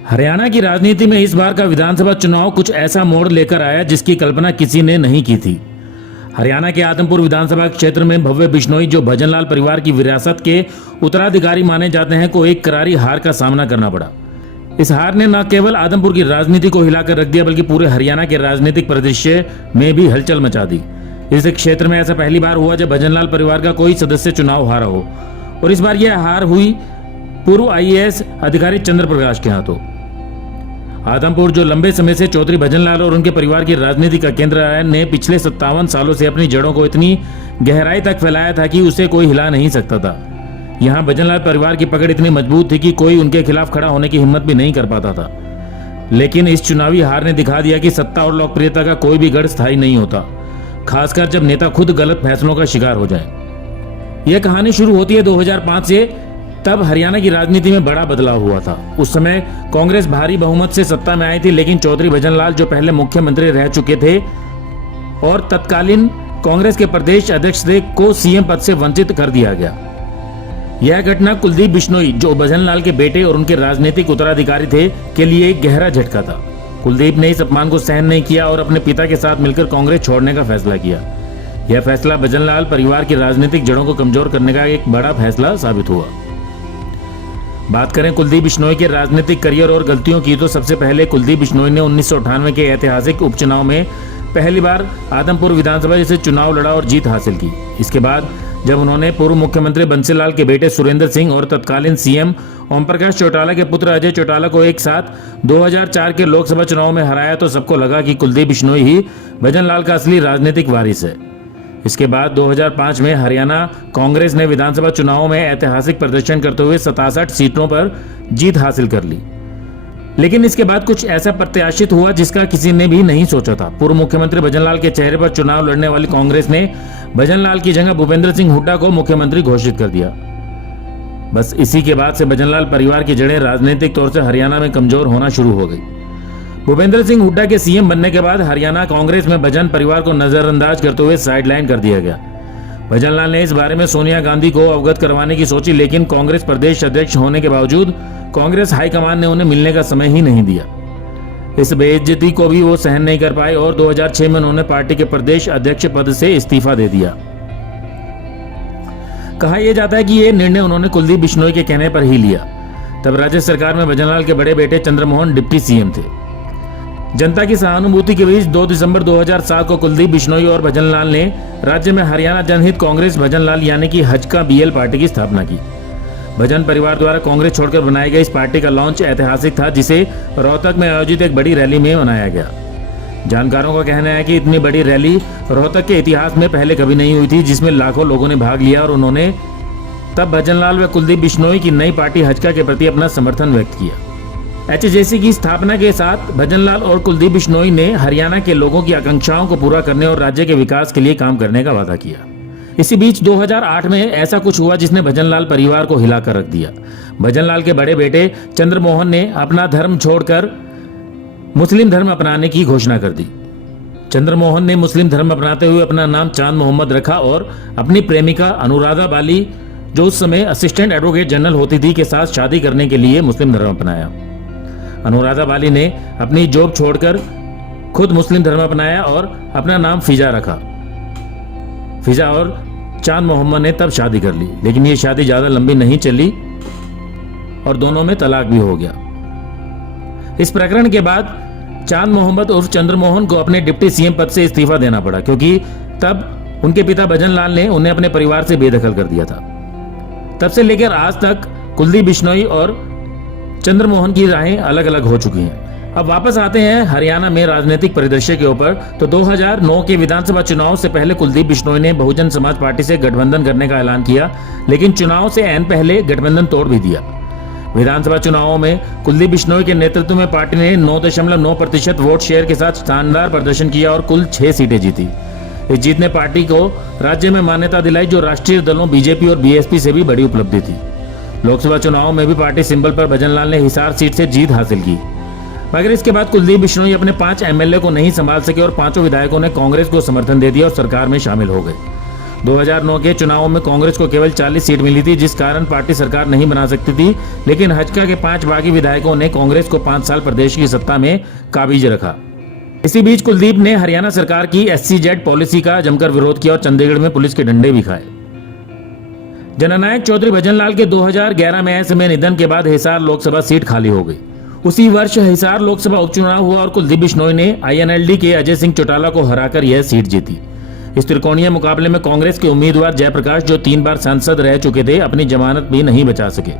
हरियाणा की राजनीति में इस बार का विधानसभा चुनाव कुछ ऐसा मोड़ लेकर आया जिसकी कल्पना किसी ने नहीं की थी। हरियाणा के आदमपुर विधानसभा क्षेत्र में भव्य बिश्नोई, जो भजनलाल परिवार की विरासत के उत्तराधिकारी माने जाते हैं, को एक करारी हार का सामना करना पड़ा। इस हार ने न केवल आदमपुर की राजनीति को हिलाकर रख दिया, बल्कि पूरे हरियाणा के राजनीतिक परिदृश्य में भी हलचल मचा दी। इस क्षेत्र में ऐसा पहली बार हुआ जब भजनलाल परिवार का कोई सदस्य चुनाव हारा हो, और इस बार यह हार हुई पूर्व आईएएस अधिकारी चंद्र प्रकाश के हाथों। आदमपुर, जो लंबे समय से चौधरी भजनलाल और उनके परिवार की राजनीति का केंद्र रहा है, ने पिछले 57 सालों से अपनी जड़ों को इतनी गहराई तक फैलाया था कि उसे कोई हिला नहीं सकता था। यहाँ भजनलाल परिवार की पकड़ इतनी मजबूत थी कि कोई उनके खिलाफ खड़ा होने की हिम्मत भी नहीं कर पाता था। लेकिन इस चुनावी हार ने दिखा दिया कि सत्ता और लोकप्रियता का कोई भी गढ़ स्थायी नहीं होता, खासकर जब नेता खुद गलत फैसलों का शिकार हो जाए। यह कहानी शुरू होती है 2005 से। तब हरियाणा की राजनीति में बड़ा बदलाव हुआ था। उस समय कांग्रेस भारी बहुमत से सत्ता में आई थी, लेकिन चौधरी भजनलाल, जो पहले मुख्यमंत्री रह चुके थे और तत्कालीन कांग्रेस के प्रदेश अध्यक्ष थे, को सीएम पद से वंचित कर दिया गया। यह घटना कुलदीप बिश्नोई, जो भजनलाल के बेटे और उनके राजनीतिक उत्तराधिकारी थे, के लिए एक गहरा झटका था। कुलदीप ने इस अपमान को सहन नहीं किया और अपने पिता के साथ मिलकर कांग्रेस छोड़ने का फैसला किया। यह फैसला भजनलाल परिवार की राजनीतिक जड़ों को कमजोर करने का एक बड़ा फैसला साबित हुआ। बात करें कुलदीप बिश्नोई के राजनीतिक करियर और गलतियों की, तो सबसे पहले कुलदीप बिश्नोई ने 1998 के ऐतिहासिक उपचुनाव में पहली बार आदमपुर विधानसभा से चुनाव लड़ा और जीत हासिल की। इसके बाद जब उन्होंने पूर्व मुख्यमंत्री बंसीलाल के बेटे सुरेंद्र सिंह और तत्कालीन सीएम ओम प्रकाश चौटाला के पुत्र अजय चौटाला को एक साथ 2004 के लोकसभा चुनाव में हराया, तो सबको लगा कि कुलदीप बिश्नोई ही भजनलाल का असली राजनीतिक वारिस है। इसके बाद 2005 में हरियाणा कांग्रेस ने विधानसभा चुनावों में ऐतिहासिक प्रदर्शन करते हुए 67 सीटों पर जीत हासिल कर ली। लेकिन इसके बाद कुछ ऐसा प्रत्याशित हुआ जिसका किसी ने भी नहीं सोचा था। पूर्व मुख्यमंत्री भजनलाल के चेहरे पर चुनाव लड़ने वाली कांग्रेस ने भजनलाल की जगह भूपेंद्र सिंह हुड्डा को मुख्यमंत्री घोषित कर दिया। बस इसी के बाद से भजनलाल परिवार की जड़ें राजनीतिक तौर से हरियाणा में कमजोर होना शुरू हो गई। भूपेंद्र सिंह हुड्डा के सीएम बनने के बाद हरियाणा कांग्रेस में भजन परिवार को नजरअंदाज करते हुए साइडलाइन कर दिया गया। भजनलाल ने इस बारे में सोनिया गांधी को अवगत करवाने की सोची, लेकिन कांग्रेस प्रदेश अध्यक्ष होने के बावजूद कांग्रेस हाईकमान ने उन्हें मिलने का समय ही नहीं दिया। इस बेइज्जती को भी वो सहन नहीं कर पाए और 2006 में उन्होंने पार्टी के प्रदेश अध्यक्ष पद से इस्तीफा दे दिया। कहा यह जाता है कि ये निर्णय उन्होंने कुलदीप बिश्नोई के कहने पर ही लिया। तब राज्य सरकार में भजनलाल के बड़े बेटे चंद्रमोहन डिप्टी सीएम थे। जनता की सहानुभूति के बीच 2 दिसंबर 2007 को कुलदीप बिश्नोई और भजनलाल ने राज्य में हरियाणा जनहित कांग्रेस भजनलाल यानी कि हजका बीएल पार्टी की स्थापना की। भजन परिवार द्वारा कांग्रेस छोड़कर बनाई गई इस पार्टी का लॉन्च ऐतिहासिक था, जिसे रोहतक में आयोजित एक बड़ी रैली में मनाया गया। जानकारों का कहना है कि इतनी बड़ी रैली रोहतक के इतिहास में पहले कभी नहीं हुई थी, जिसमें लाखों लोगों ने भाग लिया और उन्होंने तब भजनलाल व कुलदीप बिश्नोई की नई पार्टी हजका के प्रति अपना समर्थन व्यक्त किया। एचजेसी की स्थापना के साथ भजनलाल और कुलदीप बिश्नोई ने हरियाणा के लोगों की आकांक्षाओं को पूरा करने और राज्य के विकास के लिए काम करने का वादा किया। इसी बीच 2008 में ऐसा कुछ हुआ जिसने भजनलाल परिवार को हिलाकर रख दिया। भजनलाल के बड़े बेटे चंद्रमोहन ने अपना धर्म छोड़कर मुस्लिम धर्म अपनाने की घोषणा कर दी। चंद्रमोहन ने मुस्लिम धर्म अपनाते हुए अपना नाम चांद मोहम्मद रखा और अपनी प्रेमिका अनुराधा बाली, जो उस समय असिस्टेंट एडवोकेट जनरल होती थी, के साथ शादी करने के लिए मुस्लिम धर्म अपनाया। अनुराधा बाली ने अपनी जॉब छोड़कर खुद मुस्लिम धर्म अपनाया और अपना नाम फिजा रखा। फिजा और चांद मोहम्मद ने तब शादी कर ली, लेकिन ये शादी ज्यादा लंबी नहीं चली और दोनों में तलाक भी हो गया। इस प्रकरण के बाद चांद मोहम्मद उर्फ चंद्रमोहन को अपने डिप्टी सीएम पद से इस्तीफा देना पड़ा, क्योंकि तब उनके पिता भजनलाल ने उन्हें अपने परिवार से बेदखल कर दिया था। तब से लेकर आज तक कुलदीप बिश्नोई और चंद्रमोहन की राहें अलग अलग हो चुकी हैं। अब वापस आते हैं हरियाणा में राजनीतिक परिदृश्य के ऊपर। तो 2009 के विधानसभा चुनाव से पहले कुलदीप बिश्नोई ने बहुजन समाज पार्टी से गठबंधन करने का ऐलान किया, लेकिन चुनाव से ऐन पहले गठबंधन तोड़ भी दिया। विधानसभा चुनावों में कुलदीप बिश्नोई के नेतृत्व में पार्टी ने 9.9% वोट शेयर के साथ शानदार प्रदर्शन किया और कुल 6 सीटें जीती। इस जीत ने पार्टी को राज्य में मान्यता दिलाई, जो राष्ट्रीय दलों बीजेपी और बीएसपी से भी बड़ी उपलब्धि थी। लोकसभा चुनाव में भी पार्टी सिंबल पर भजनलाल ने हिसार सीट से जीत हासिल की, मगर इसके बाद कुलदीप बिश्नोई अपने 5 एमएलए को नहीं संभाल सके और 5 विधायकों ने कांग्रेस को समर्थन दे दिया और सरकार में शामिल हो गए। 2009 के चुनावों में कांग्रेस को केवल 40 सीट मिली थी, जिस कारण पार्टी सरकार नहीं बना सकती थी, लेकिन हजका के 5 बागी विधायकों ने कांग्रेस को 5 साल प्रदेश की सत्ता में काबिज रखा। इसी बीच कुलदीप ने हरियाणा सरकार की SCZ पॉलिसी का जमकर विरोध किया और चंडीगढ़ में पुलिस के डंडे भी खाए। जननायक चौधरी भजनलाल के 2011 में असमय निधन के बाद हिसार लोकसभा सीट खाली हो गई। उसी वर्ष हिसार लोकसभा उपचुनाव हुआ और कुलदीप बिश्नोई ने INLD के अजय सिंह चौटाला को हराकर यह सीट जीती। इस त्रिकोणीय मुकाबले में कांग्रेस के उम्मीदवार जयप्रकाश, जो 3 बार सांसद रह चुके थे, अपनी जमानत भी नहीं बचा सके।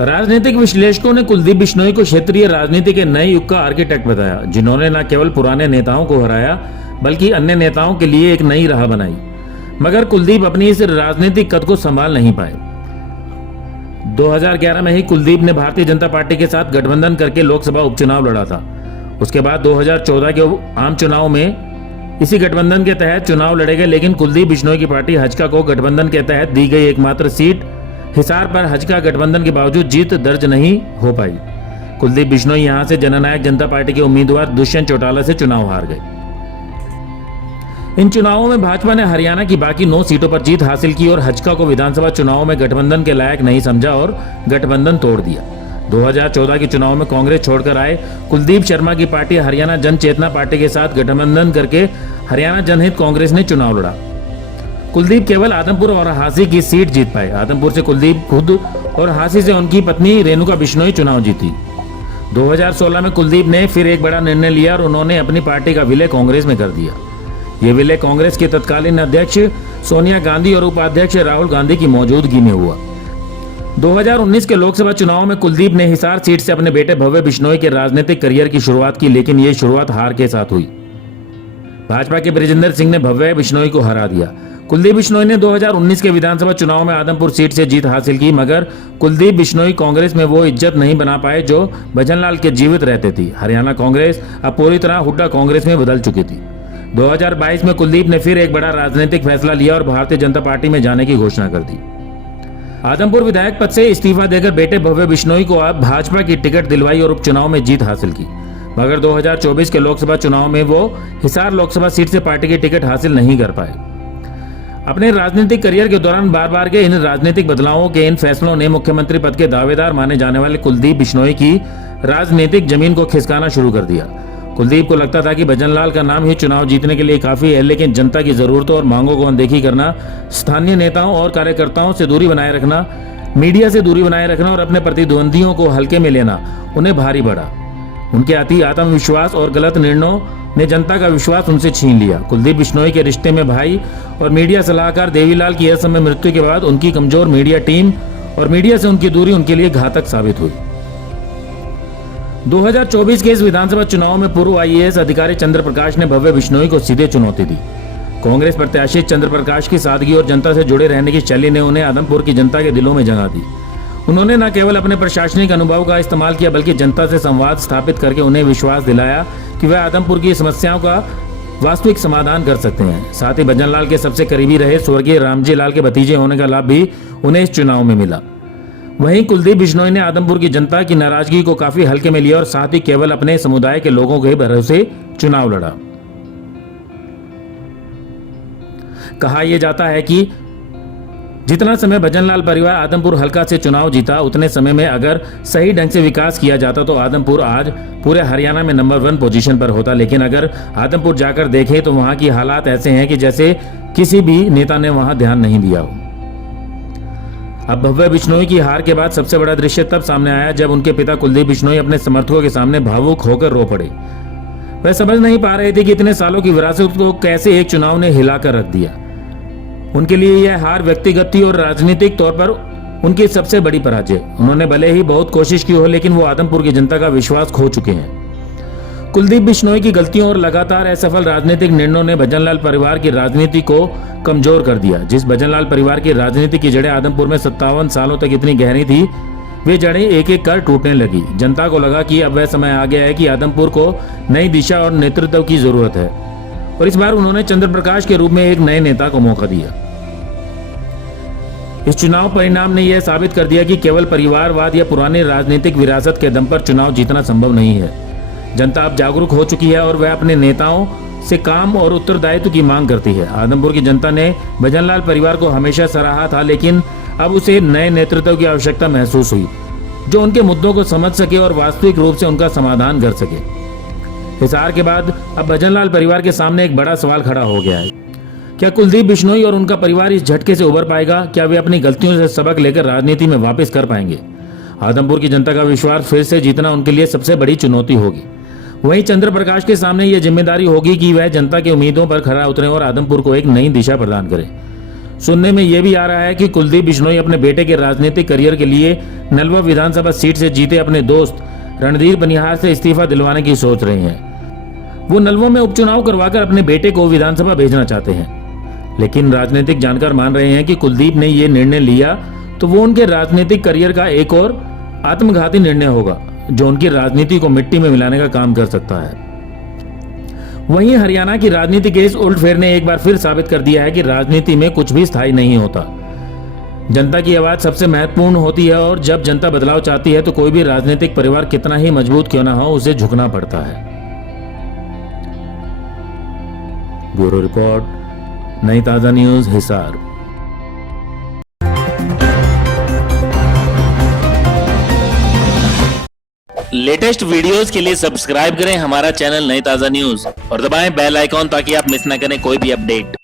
राजनीतिक विश्लेषकों ने कुलदीप बिश्नोई को क्षेत्रीय राजनीति के नए युग का आर्किटेक्ट बताया, जिन्होंने न केवल पुराने नेताओं को हराया बल्कि अन्य नेताओं के लिए एक नई राह बनाई। मगर कुलदीप अपनी इस राजनीतिक कद को संभाल नहीं पाए। 2011 में ही कुलदीप ने भारतीय जनता पार्टी के साथ गठबंधन करके लोकसभा उपचुनाव लड़ा था। उसके बाद 2014 के आम चुनाव में इसी गठबंधन के तहत चुनाव लड़े गए, लेकिन कुलदीप बिश्नोई की पार्टी हजका को गठबंधन के तहत दी गई एकमात्र सीट हिसार पर हजका गठबंधन के बावजूद जीत दर्ज नहीं हो पाई। कुलदीप बिश्नोई यहां से जननायक जनता पार्टी के उम्मीदवार दुष्यंत चौटाला से चुनाव हार गए। इन चुनावों में भाजपा ने हरियाणा की बाकी 9 सीटों पर जीत हासिल की और हजका को विधानसभा चुनावों में गठबंधन के लायक नहीं समझा और गठबंधन तोड़ दिया। 2014 के चुनाव में कांग्रेस छोड़कर आए कुलदीप शर्मा की पार्टी हरियाणा जन चेतना पार्टी के साथ गठबंधन करके हरियाणा जनहित कांग्रेस ने चुनाव लड़ा। कुलदीप केवल आदमपुर और हांसी की सीट जीत पाए। आदमपुर से कुलदीप खुद और हांसी से उनकी पत्नी रेणुका बिश्नोई चुनाव जीती। 2016 में कुलदीप ने फिर एक बड़ा निर्णय लिया और उन्होंने अपनी पार्टी का विलय कांग्रेस में कर दिया। ये विलय कांग्रेस के तत्कालीन अध्यक्ष सोनिया गांधी और उपाध्यक्ष राहुल गांधी की मौजूदगी में हुआ। 2019 के लोकसभा चुनाव में कुलदीप ने हिसार सीट से अपने बेटे भव्य बिश्नोई के राजनीतिक करियर की शुरुआत की, लेकिन ये शुरुआत हार के साथ हुई। भाजपा के ब्रिजेंद्र सिंह ने भव्य बिश्नोई को हरा दिया। कुलदीप बिश्नोई ने 2019 के विधानसभा चुनाव में आदमपुर सीट से जीत हासिल की, मगर कुलदीप बिश्नोई कांग्रेस में वो इज्जत नहीं बना पाए जो भजनलाल के जीवित रहते थी। हरियाणा कांग्रेस अब पूरी तरह हुड्डा कांग्रेस में बदल चुकी थी। 2022 में कुलदीप ने फिर एक बड़ा राजनीतिक फैसला लिया और भारतीय जनता पार्टी में जाने की घोषणा कर दी। आदमपुर विधायक पद से इस्तीफा देकर बेटे भव्य बिश्नोई को अब भाजपा की टिकट दिलवाई और उपचुनाव में जीत हासिल की, मगर 2024 के लोकसभा चुनाव में वो हिसार लोकसभा सीट से पार्टी की टिकट हासिल नहीं कर पाए। अपने राजनीतिक करियर के दौरान बार बार के इन राजनीतिक बदलावों के इन फैसलों ने मुख्यमंत्री पद के दावेदार माने जाने वाले कुलदीप बिश्नोई की राजनीतिक जमीन को खिसकाना शुरू कर दिया। कुलदीप को लगता था कि भजनलाल का नाम ही चुनाव जीतने के लिए काफी है, लेकिन जनता की जरूरतों और मांगों को अनदेखी करना, स्थानीय नेताओं और कार्यकर्ताओं से दूरी बनाए रखना, मीडिया से दूरी बनाए रखना और अपने प्रतिद्वंदियों को हल्के में लेना उन्हें भारी पड़ा। उनके अति आत्मविश्वास और गलत निर्णयों ने जनता का विश्वास उनसे छीन लिया। कुलदीप बिश्नोई के रिश्ते में भाई और मीडिया सलाहकार देवीलाल की असमय मृत्यु के बाद उनकी कमजोर मीडिया टीम और मीडिया से उनकी दूरी उनके लिए घातक साबित हुई। 2024 के इस विधानसभा चुनाव में पूर्व IAS अधिकारी चंद्र प्रकाश ने भव्य बिश्नोई को सीधे चुनौती दी। कांग्रेस प्रत्याशी चंद्र प्रकाश की सादगी और जनता से जुड़े रहने की शैली ने उन्हें आदमपुर की जनता के दिलों में जगह दी। उन्होंने न केवल अपने प्रशासनिक अनुभव का इस्तेमाल किया, बल्कि जनता से संवाद स्थापित करके उन्हें विश्वास दिलाया कि वह आदमपुर की समस्याओं का वास्तविक समाधान कर सकते हैं। साथ ही भजनलाल के सबसे करीबी रहे स्वर्गीय रामजी लाल के भतीजे होने का लाभ भी उन्हें इस चुनाव में मिला। वहीं कुलदीप बिश्नोई ने आदमपुर की जनता की नाराजगी को काफी हल्के में लिया और साथ ही केवल अपने समुदाय के लोगों के भरोसे चुनाव लड़ा। कहा यह जाता है कि जितना समय भजनलाल परिवार आदमपुर हल्का से चुनाव जीता, उतने समय में अगर सही ढंग से विकास किया जाता तो आदमपुर आज पूरे हरियाणा में नंबर 1 पोजीशन पर होता। लेकिन अगर आदमपुर जाकर देखें तो वहां की हालात ऐसे हैं कि जैसे किसी भी नेता ने वहां ध्यान नहीं दिया हो। अब भव्य बिश्नोई की हार के बाद सबसे बड़ा दृश्य तब सामने आया जब उनके पिता कुलदीप बिश्नोई अपने समर्थकों के सामने भावुक होकर रो पड़े। वह समझ नहीं पा रहे थे कि इतने सालों की विरासत को कैसे एक चुनाव ने हिलाकर रख दिया। उनके लिए यह हार व्यक्तिगत थी और राजनीतिक तौर पर उनकी सबसे बड़ी पराजय। उन्होंने भले ही बहुत कोशिश की हो, लेकिन वो आदमपुर की जनता का विश्वास खो चुके हैं। कुलदीप बिश्नोई की गलतियों और लगातार असफल राजनीतिक निर्णयों ने भजनलाल परिवार की राजनीति को कमजोर कर दिया। जिस भजनलाल परिवार की राजनीति की जड़ें आदमपुर में 57 सालों तक इतनी गहरी थी, वे जड़ें एक एक कर टूटने लगी। जनता को लगा कि अब वह समय आ गया है कि आदमपुर को नई दिशा और नेतृत्व की जरूरत है, और इस बार उन्होंने चंद्र प्रकाश के रूप में एक नए नेता को मौका दिया। इस चुनाव परिणाम ने यह साबित कर दिया कि केवल परिवारवाद या पुरानी राजनीतिक विरासत के दम पर चुनाव जीतना संभव नहीं है। जनता अब जागरूक हो चुकी है और वह अपने नेताओं से काम और उत्तरदायित्व की मांग करती है। आदमपुर की जनता ने भजनलाल परिवार को हमेशा सराहा था, लेकिन अब उसे नए नेतृत्व की आवश्यकता महसूस हुई जो उनके मुद्दों को समझ सके और वास्तविक रूप से उनका समाधान कर सके। हिसार के बाद अब भजनलाल परिवार के सामने एक बड़ा सवाल खड़ा हो गया है। क्या कुलदीप बिश्नोई और उनका परिवार इस झटके से उबर पाएगा? क्या वे अपनी गलतियों से सबक लेकर राजनीति में वापस कर पाएंगे? आदमपुर की जनता का विश्वास फिर से जीतना उनके लिए सबसे बड़ी चुनौती होगी। वहीं चंद्र प्रकाश के सामने यह जिम्मेदारी होगी कि वह जनता की उम्मीदों पर खरा उतरे और आदमपुर को एक नई दिशा प्रदान करें। सुनने में यह भी आ रहा है कि कुलदीप बिश्नोई अपने बेटे के राजनीतिक करियर के लिए नलवा विधानसभा सीट से जीते अपने दोस्त रणधीर बनिहार से इस्तीफा दिलवाने की सोच रहे हैं। वो नलवों में उपचुनाव करवाकर अपने बेटे को विधानसभा भेजना चाहते हैं, लेकिन राजनीतिक जानकार मान रहे हैं कि कुलदीप ने यह निर्णय लिया तो वो उनके राजनीतिक करियर का एक और आत्मघाती निर्णय होगा जो उनकी राजनीति को मिट्टी में मिलाने का काम कर सकता है। वहीं हरियाणा की राजनीति के इस उलटफेर ने एक बार फिर साबित कर दिया है कि राजनीति में कुछ भी स्थायी नहीं होता। जनता की आवाज सबसे महत्वपूर्ण होती है और जब जनता बदलाव चाहती है तो कोई भी राजनीतिक परिवार कितना ही मजबूत क्यों ना हो उसे झुकना पड़ता है। ब्यूरो रिपोर्ट, नई ताजा न्यूज, हिसार। लेटेस्ट वीडियोस के लिए सब्सक्राइब करें हमारा चैनल नई ताजा न्यूज और दबाएं बेल आइकॉन ताकि आप मिस ना करें कोई भी अपडेट।